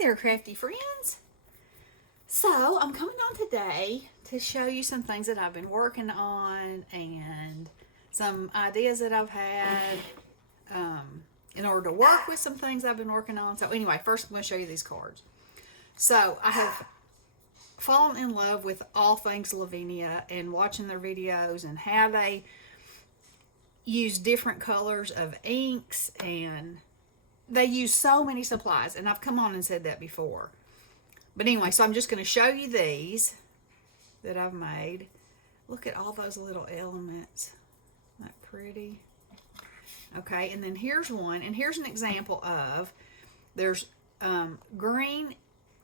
there, Crafty Friends. So, I'm coming on today to show you some things that I've been working on and some ideas that I've had in order to work with some things I've been working on. So, anyway, first I'm going to show you these cards. So, I have fallen in love with all things Lavinia and watching their videos and how they use different colors of inks, and they use so many supplies, and I've come on and said that before. But anyway, so I'm just going to show you these that I've made. Look at all those little elements. Isn't that pretty? Okay, and then here's one, and here's an example of, there's green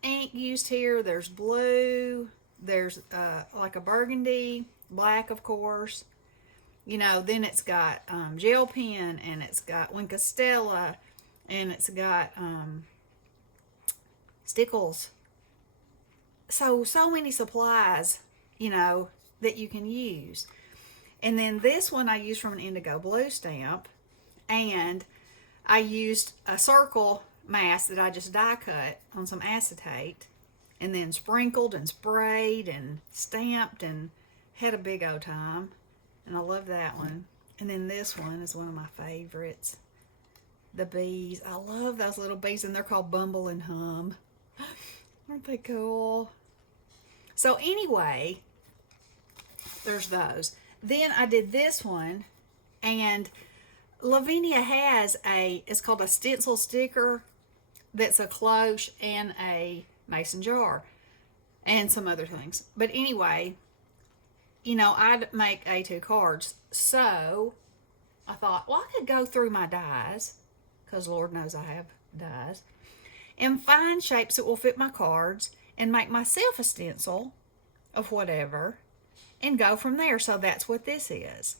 ink used here, there's blue, there's like a burgundy, black of course. You know, then it's got gel pen, and it's got Winkostella, and it's got stickles. So many supplies, you know, that you can use. And then this one I used from an indigo blue stamp, and I used a circle mask that I just die cut on some acetate, and then sprinkled and sprayed and stamped and had a big old time. And I love that one. And then this one is one of my favorites. The bees. I love those little bees, and they're called Bumble and Hum. Aren't they cool? So anyway, there's those. Then I did this one, and Lavinia has it's called a stencil sticker that's a cloche and a mason jar and some other things. But anyway, you know, I'd make A2 cards. So I thought, well, I could go through my dies, because Lord knows I have dies, and find shapes that will fit my cards and make myself a stencil of whatever and go from there. So that's what this is.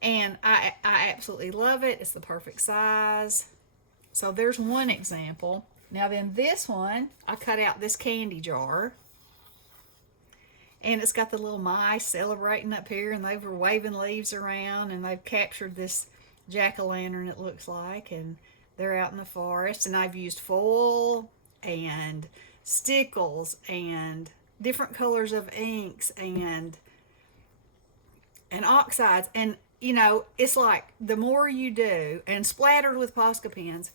And I absolutely love it. It's the perfect size. So there's one example. Now then, this one, I cut out this candy jar, and it's got the little mice celebrating up here, and they were waving leaves around, and they've captured this jack-o'-lantern, it looks like, and they're out in the forest. And I've used foil and stickles and different colors of inks and oxides. And, you know, it's like the more you do, and splattered with Posca pens,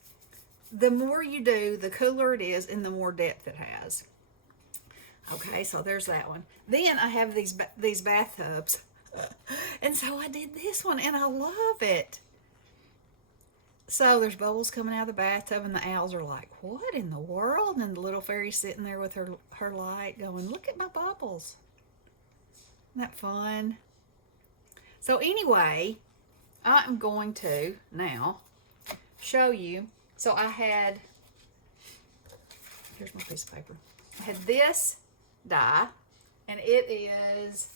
the more you do, the cooler it is and the more depth it has. Okay, so there's that one. Then I have these bathtubs. And so I did this one, and I love it. So there's bubbles coming out of the bathtub, and the owls are like, what in the world? And the little fairy's sitting there with her light going, look at my bubbles. Isn't that fun? So anyway, I'm going to now show you. So I had, here's my piece of paper. I had this die, and it is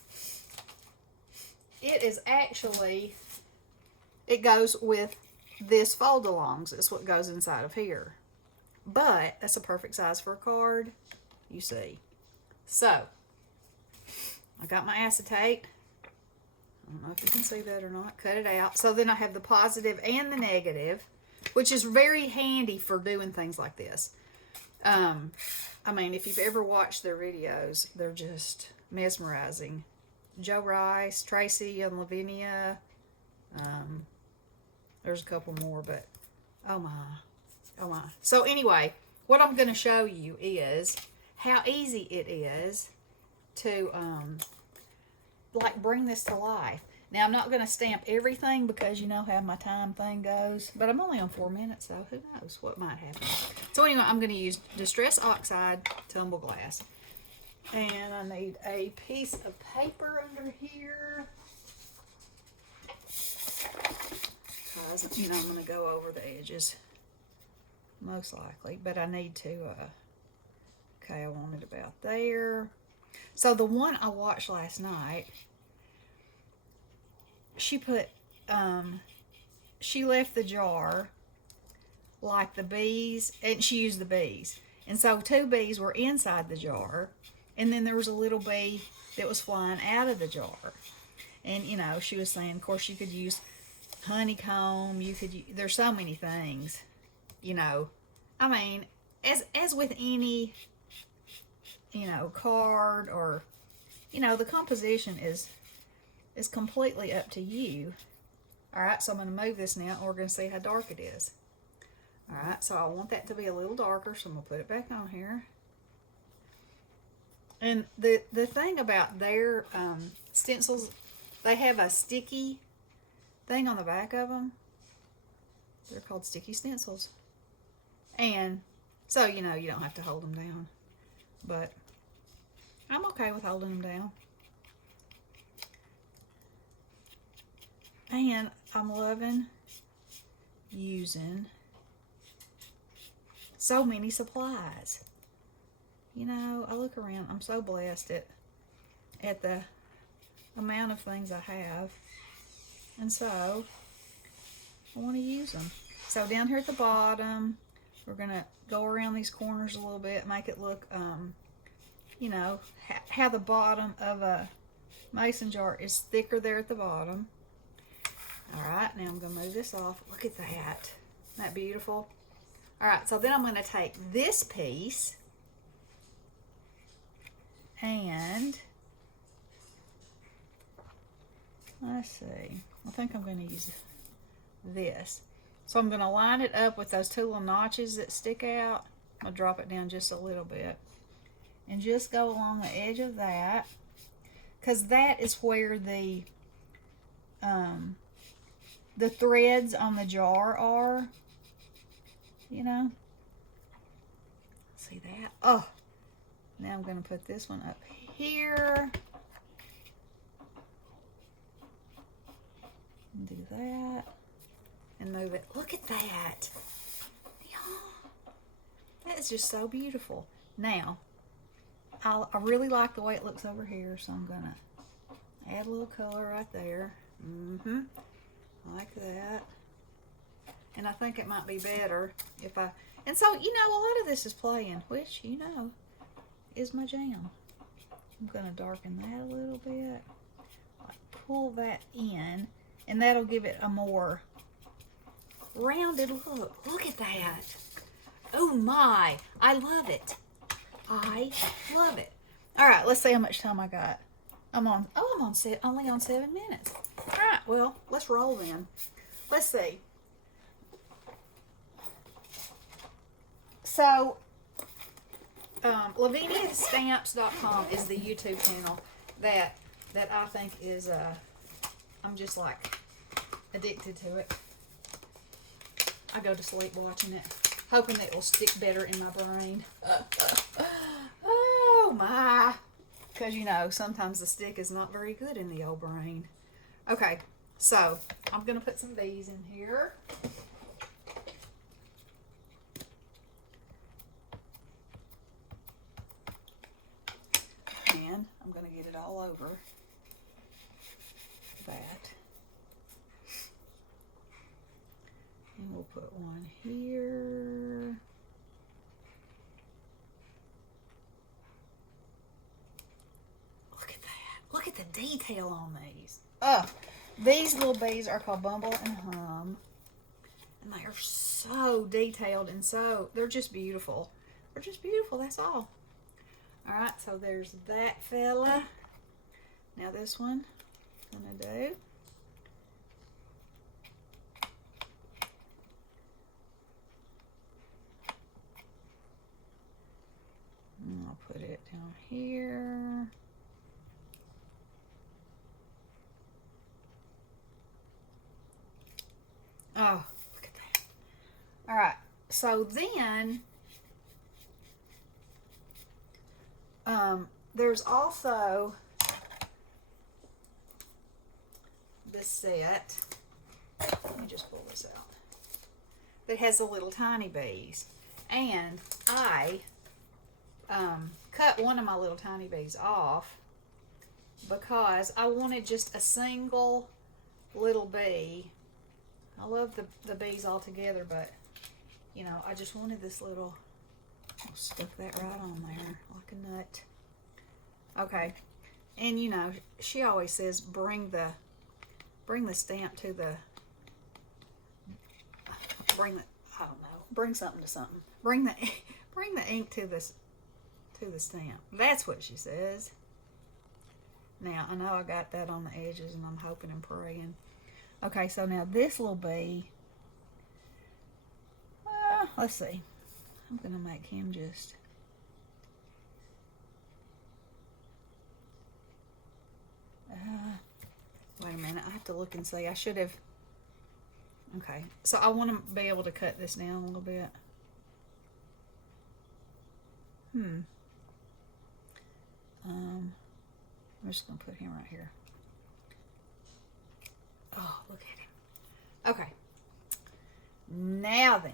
actually, it goes with this fold alongs. It's what goes inside of here, but that's a perfect size for a card, you see. So I got my acetate. I don't know if you can see that or not. Cut it out. So then I have the positive and the negative, which is very handy for doing things like this. I mean, if you've ever watched their videos, they're just mesmerizing. Joe Rice, Tracy, and Lavinia. There's a couple more, but oh my. So anyway, what I'm going to show you is how easy it is to like bring this to life. Now, I'm not going to stamp everything because you know how my time thing goes, but I'm only on 4 minutes, so who knows what might happen. So anyway, I'm going to use Distress Oxide Tumble Glass. And I need a piece of paper under here, because, you know, I'm going to go over the edges, most likely, but I need to, okay, I want it about there. So the one I watched last night, she put, she left the jar like the bees, and she used the bees. And so 2 bees were inside the jar, and then there was a little bee that was flying out of the jar. And, you know, she was saying, of course, you could use honeycomb, there's so many things, you know. I mean, as with any, card, or, the composition is completely up to you. All right, so I'm going to move this now, and we're going to see how dark it is. All right, so I want that to be a little darker, so I'm going to put it back on here. And the thing about their stencils, they have a sticky thing on the back of them. They're called sticky stencils. And so, you don't have to hold them down. But I'm okay with holding them down. And I'm loving using so many supplies. I look around, I'm so blessed at the amount of things I have. And so I want to use them. So down here at the bottom, we're going to go around these corners a little bit, make it look, how the bottom of a mason jar is thicker there at the bottom. All right, now I'm going to move this off. Look at that. Isn't that beautiful? All right, so then I'm going to take this piece and let's see. I think I'm going to use this. So I'm going to line it up with those two little notches that stick out. I'll drop it down just a little bit and just go along the edge of that, because that is where the threads on the jar are. See that? Oh, now I'm going to put this one up here. Do that and move it. Look at that. That is just so beautiful. Now, I really like the way it looks over here, so I'm going to add a little color right there. Like that. And I think it might be better if I... And so, a lot of this is playing, which, is my jam. I'm going to darken that a little bit. Pull that in, and that'll give it a more rounded look. Look at that. Oh my, I love it. I love it. All right, let's see how much time I got. I'm only on 7 minutes. All right, well, let's roll then. Let's see. So, LaviniaStamps.com is the YouTube channel that I think is, I'm just like addicted to it. I go to sleep watching it, hoping it will stick better in my brain. Oh my. Because, sometimes the stick is not very good in the old brain. Okay, so I'm going to put some bees in here. And I'm going to get it all over that. And we'll put one here. Look at that. Look at the detail on these. Oh, these little bees are called Bumble and Hum. And they are so detailed and they're just beautiful. They're just beautiful, that's all. Alright, so there's that fella. Now this one I'm going to do. And I'll put it down here. Oh, look at that. Alright, so then there's also this set. Let me just pull this out. That has the little tiny bees. And I cut one of my little tiny bees off because I wanted just a single little bee. I love the bees all together, but I just wanted this little. I'll stuck that right on there like a nut. Okay, and she always says bring the stamp to the bring something to something. Bring Bring the ink to the stamp. That's what she says. Now, I know I got that on the edges, and I'm hoping and praying. Okay, so now this will be, let's see. I'm going to make him just, wait a minute. I have to look and see. I should have, okay. So I want to be able to cut this down a little bit. I'm just going to put him right here. Oh, look at him. Okay. Now then.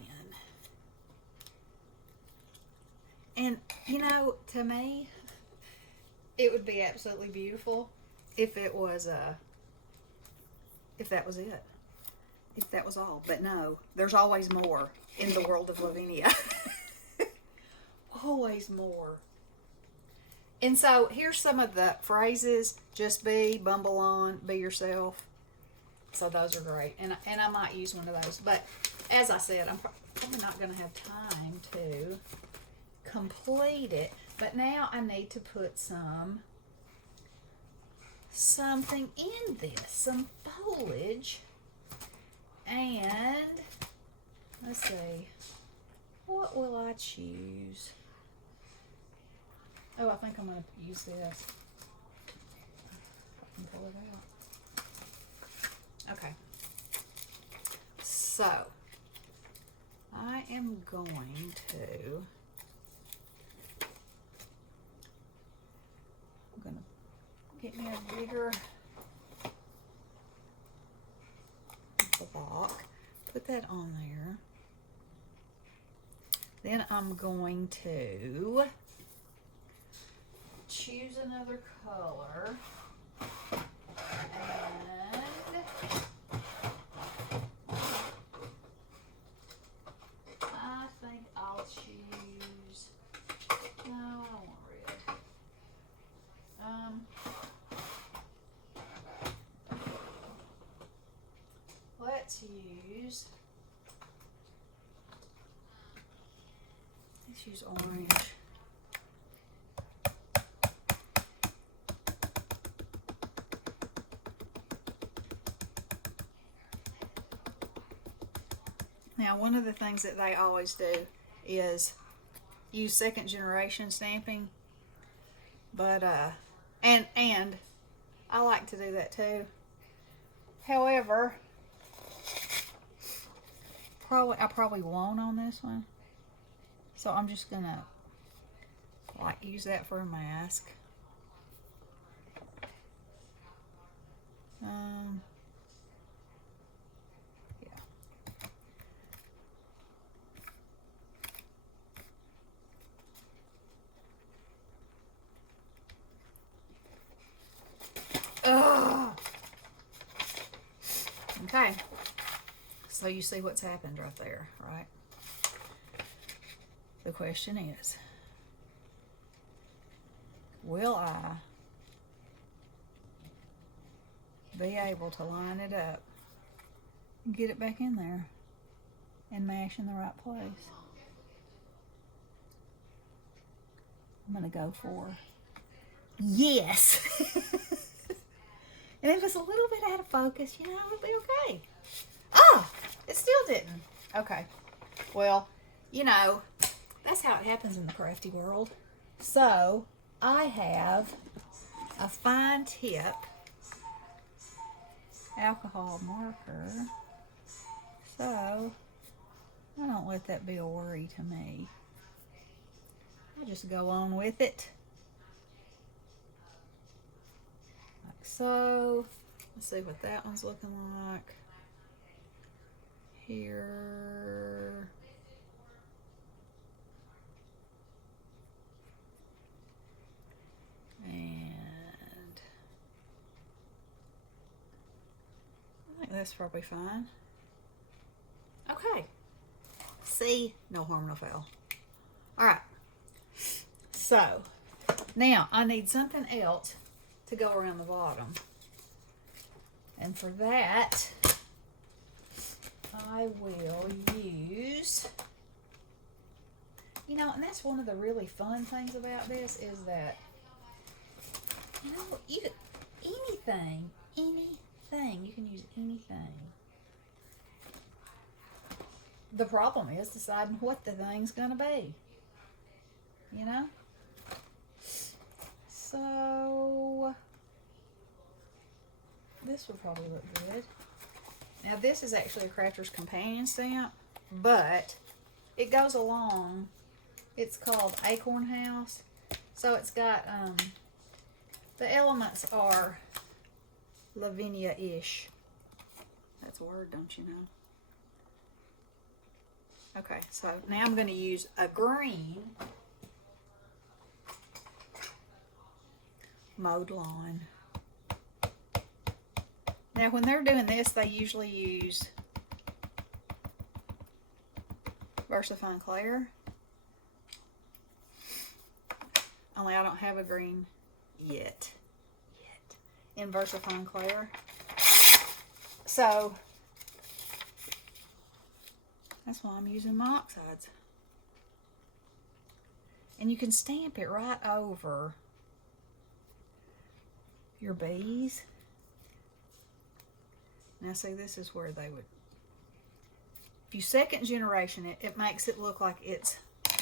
And, you know, to me, it would be absolutely beautiful if it was, if that was it. If that was all. But no, there's always more in the world of Lavinia. Always more. And so here's some of the phrases. Just be, bumble on, be yourself. So those are great. And I might use one of those. But as I said, I'm probably not going to have time to complete it. But now I need to put something in this. Some foliage. And let's see. What will I choose? Oh, I think I'm going to use this. I can pull it out. Okay. So, I am going to, get me a bigger block. Put that on there. Then I'm going to choose another color, and I think I'll choose, no, I don't want red. Let's use orange. Now, one of the things that they always do is use second generation stamping, but and I like to do that too. However, I probably won't on this one, so I'm just gonna like use that for a mask. Okay, so you see what's happened right there, right? The question is, will I be able to line it up and get it back in there and mash in the right place? I'm going to go for yes. And if it's a little bit out of focus, you know, it'll be okay. Oh, it still didn't. Okay. Well, you know, that's how it happens in the crafty world. So, I have a fine tip alcohol marker. So, I don't let that be a worry to me. I just go on with it. So, let's see what that one's looking like. Here. And I think that's probably fine. Okay. See, no harm, no foul. All right. So, now I need something else to go around the bottom. And for that, I will use, You know, and that's one of the really fun things about this is that, you know, anything, you can use anything. The problem is deciding what the thing's going to be, you know? So, this would probably look good. Now, this is actually a Crafter's Companion stamp, but it goes along. It's called Acorn House. So, it's got, the elements are Lavinia-ish. That's a word, don't you know? Okay, so now I'm going to use a green mowed lawn. Now, when they're doing this, they usually use VersaFine Clair. Only I don't have a green yet in VersaFine Clair. So, that's why I'm using my oxides. And you can stamp it right over your bees. Now see, this is where they would, if you second generation it, it makes it look like it's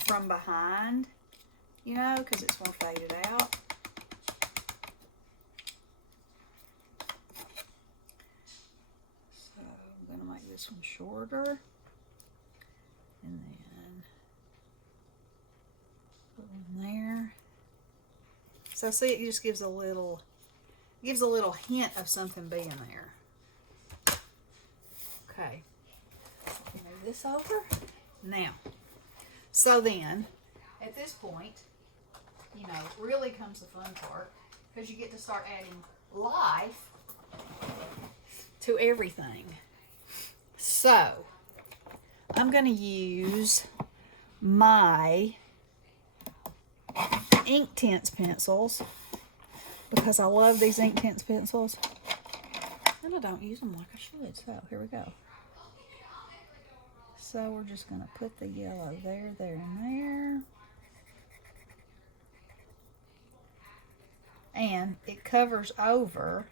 from behind, you know, because it's more faded out. So I'm going to make this one shorter. And then put one there. So see, it just gives a little hint of something being there. Okay. Move this over. Now, so then, at this point, you know, really comes the fun part, because you get to start adding life to everything. So, I'm going to use my Inktense pencils because I love these Inktense pencils. And I don't use them like I should. So here we go. So we're just going to put the yellow there, there, and there. And it covers over,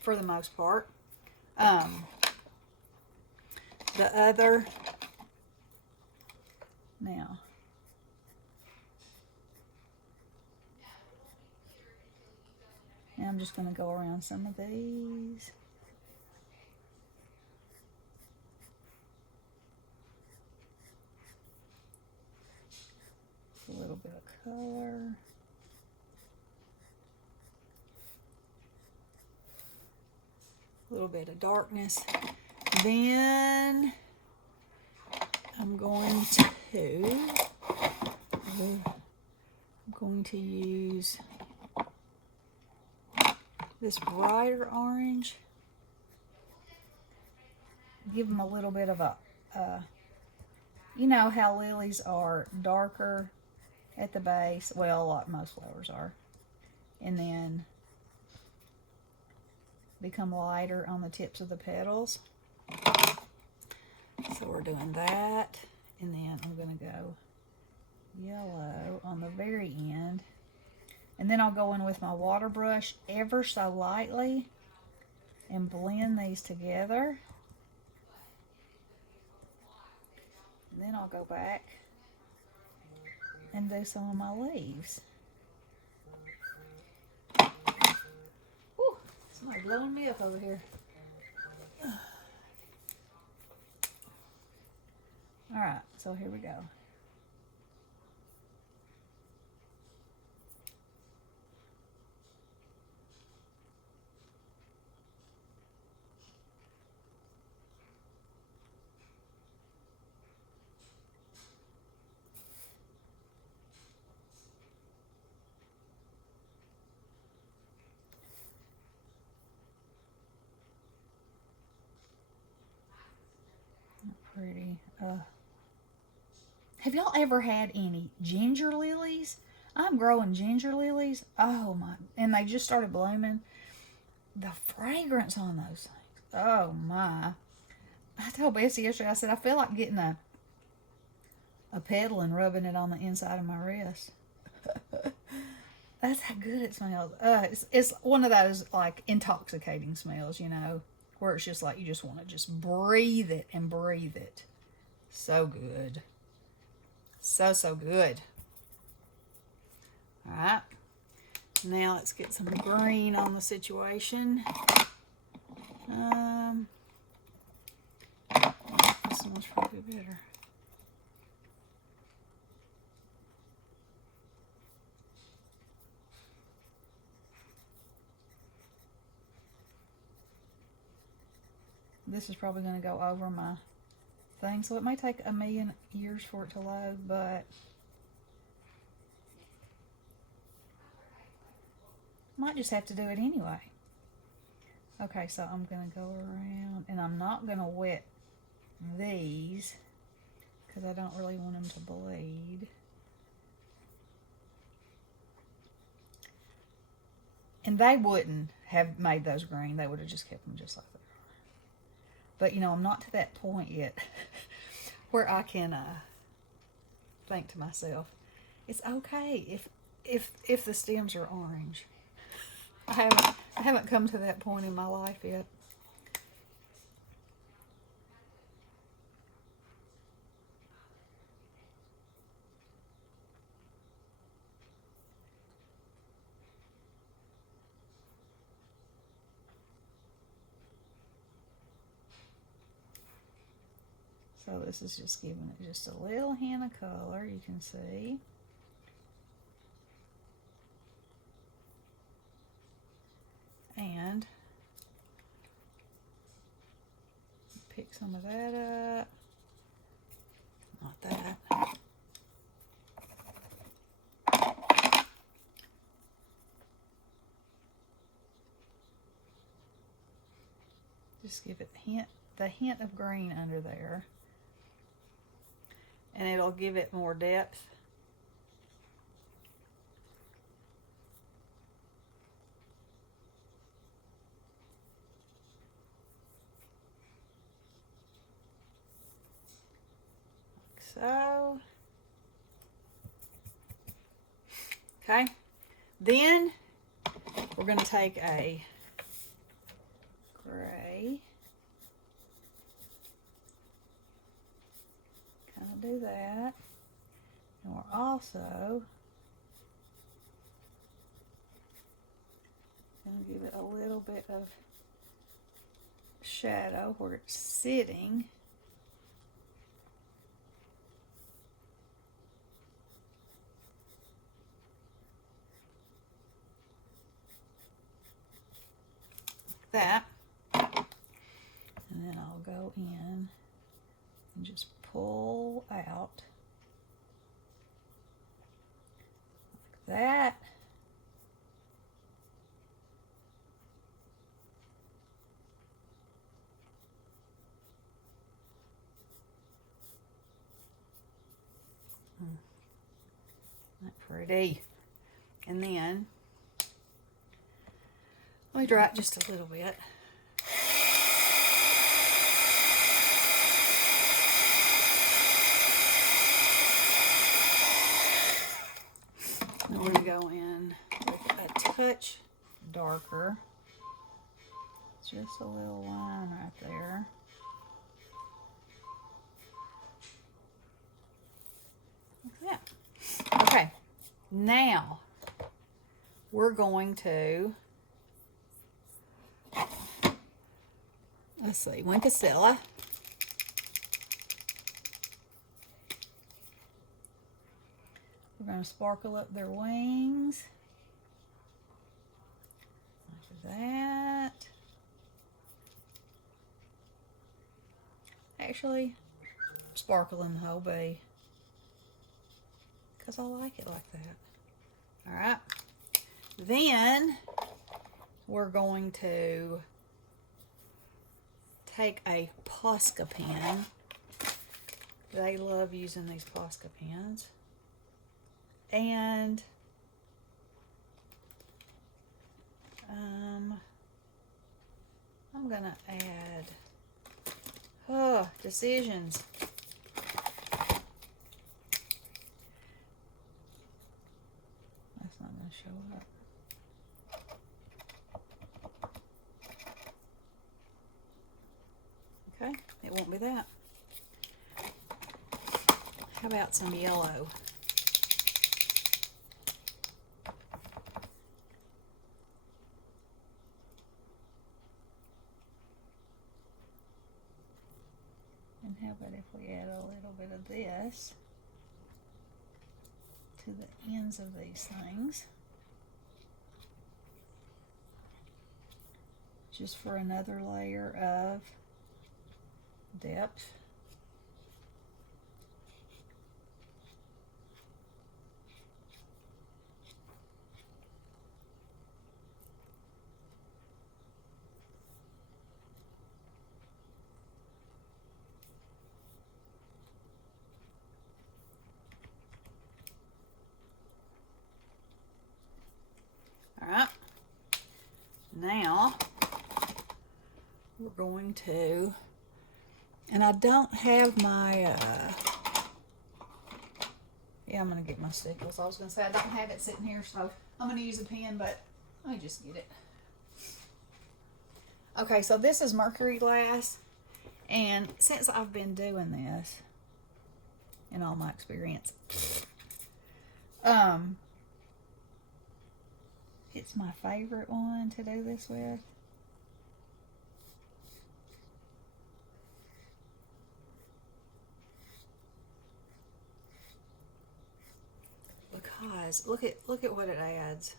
for the most part, the other. Now, I'm just going to go around some of these. A little bit of color. A little bit of darkness. Then I'm going to use this brighter orange. Give them a little bit of a, you know how lilies are darker at the base? Well, like most flowers are. And then become lighter on the tips of the petals. So we're doing that. And then I'm going to go yellow on the very end. And then I'll go in with my water brush ever so lightly and blend these together. And then I'll go back and do some of my leaves. Whew, somebody blowing me up over here. Alright, so here we go. Pretty. Have y'all ever had any ginger lilies? I'm growing ginger lilies. Oh my, and they just started blooming. The fragrance on those things. Oh my. I told Bessie yesterday, I said, I feel like getting a a pedal and rubbing it on the inside of my wrist. That's how good it smells. It's one of those like intoxicating smells, you know, where it's just like you just want to just breathe it and breathe it. So good. So good. All right. Now let's get some green on the situation. This one's probably better. This is probably going to go over my thing, so it may take a million years for it to load, but might just have to do it anyway. Okay, so I'm going to go around, and I'm not going to wet these because I don't really want them to bleed. And they wouldn't have made those green. They would have just kept them just like that. But, you know, I'm not to that point yet where I can think to myself, it's okay if the stems are orange. I haven't come to that point in my life yet. So this is just giving it just a little hint of color, you can see. And pick some of that up. Not that. Just give it the hint of green under there. And it'll give it more depth. Like so. Okay. Then we're going to take a gray. Kind of do that. And we're also going to give it a little bit of shadow where it's sitting. Like that. And then I'll go in and just pull out like that. Not pretty. And then let me dry it just a little bit. We're going to go in with a touch darker. Just a little line right there. Like that. Okay, now we're going to, let's see, Winkacilla. We're going to sparkle up their wings like that. Actually, sparkling the whole bee because I like it like that. All right. Then we're going to take a Posca pen. They love using these Posca pens. And I'm gonna add decisions. won't be that. How about some yellow? And how about if we add a little bit of this to the ends of these things, just for another layer of depth. All right, now we're going to, and I don't have my, yeah, I'm going to get my stickles. I was going to say I don't have it sitting here, so I'm going to use a pen, but let me just get it. Okay, so this is mercury glass, and since I've been doing this, in all my experience, it's my favorite one to do this with. Because look at what it adds.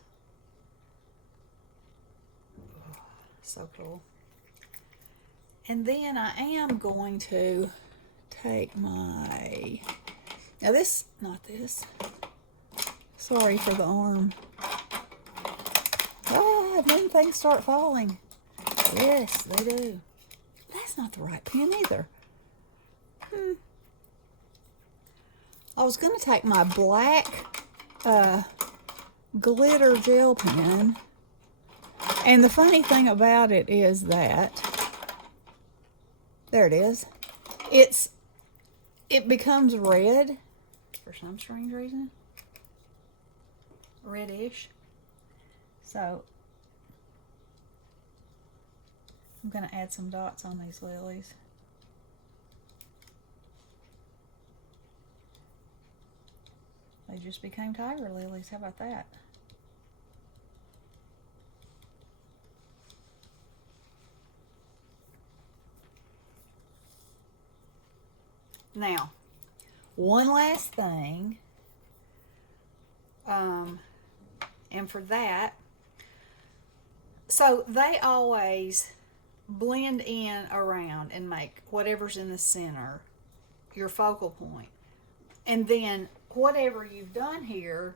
Oh, so cool. And then I am going to take my, now this, not this. Sorry for the arm. Ah, then things start falling. Yes, they do. That's not the right pen either. I was going to take my black glitter gel pen, and the funny thing about it is that, there it is, it becomes red for some strange reason, reddish. So I'm going to add some dots on these lilies. They just became tiger lilies. How about that? Now, one last thing. And for that, so they always blend in around and make whatever's in the center your focal point. And then whatever you've done here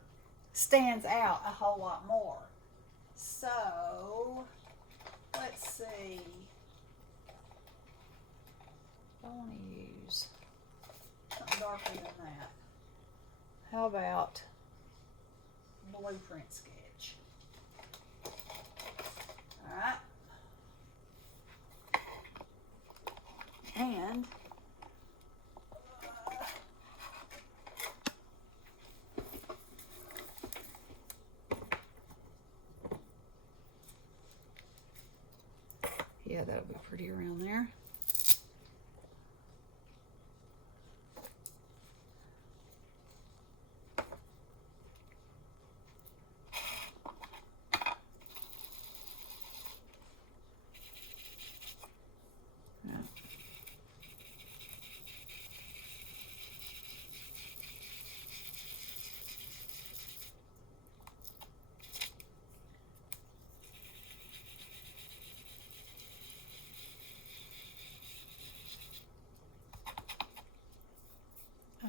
stands out a whole lot more. So, let's see. I want to use something darker than that. How about blueprint sketch? Alright. And yeah, that'll be pretty around there.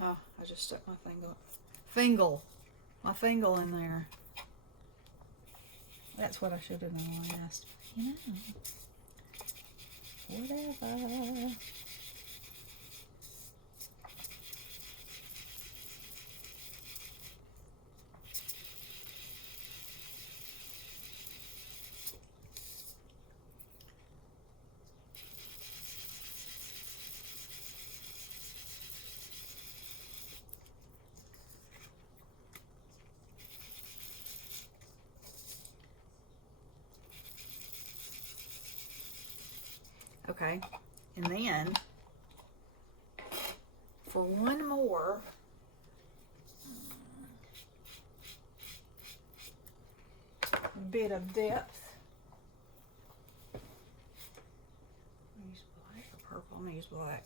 Oh, I just stuck my finger in there. That's what I should have done last. You know, whatever. Okay, and then for one more. Bit of depth. Use black or purple? I'm gonna use black.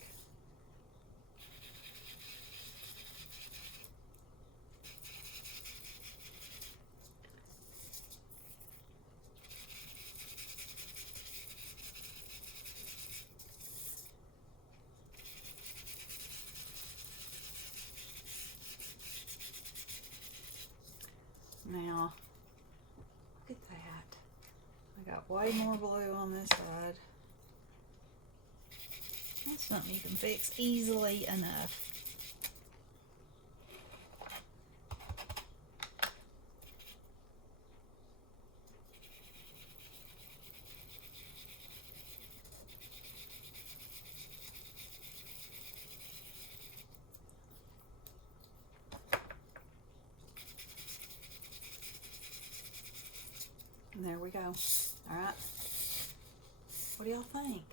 Now, look at that. I got way more blue on this side. That's something you can fix easily enough. And there we go. All right. What do y'all think?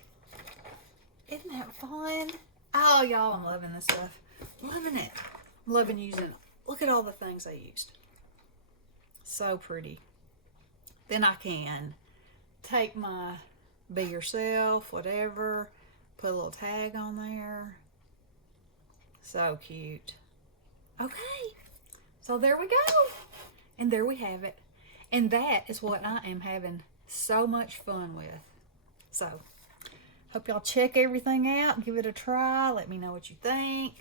Isn't that fun? Oh, y'all, I'm loving this stuff. Loving it. I'm loving using it. Look at all the things I used. So pretty. Then I can take my be yourself, whatever, put a little tag on there. So cute. Okay. So there we go. And there we have it. And that is what I am having so much fun with. So, hope y'all check everything out. Give it a try. Let me know what you think.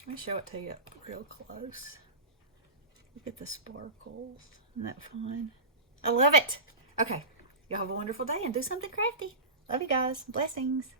Let me show it to you up real close. Look at the sparkles. Isn't that fun? I love it. Okay. Y'all have a wonderful day and do something crafty. Love you guys. Blessings.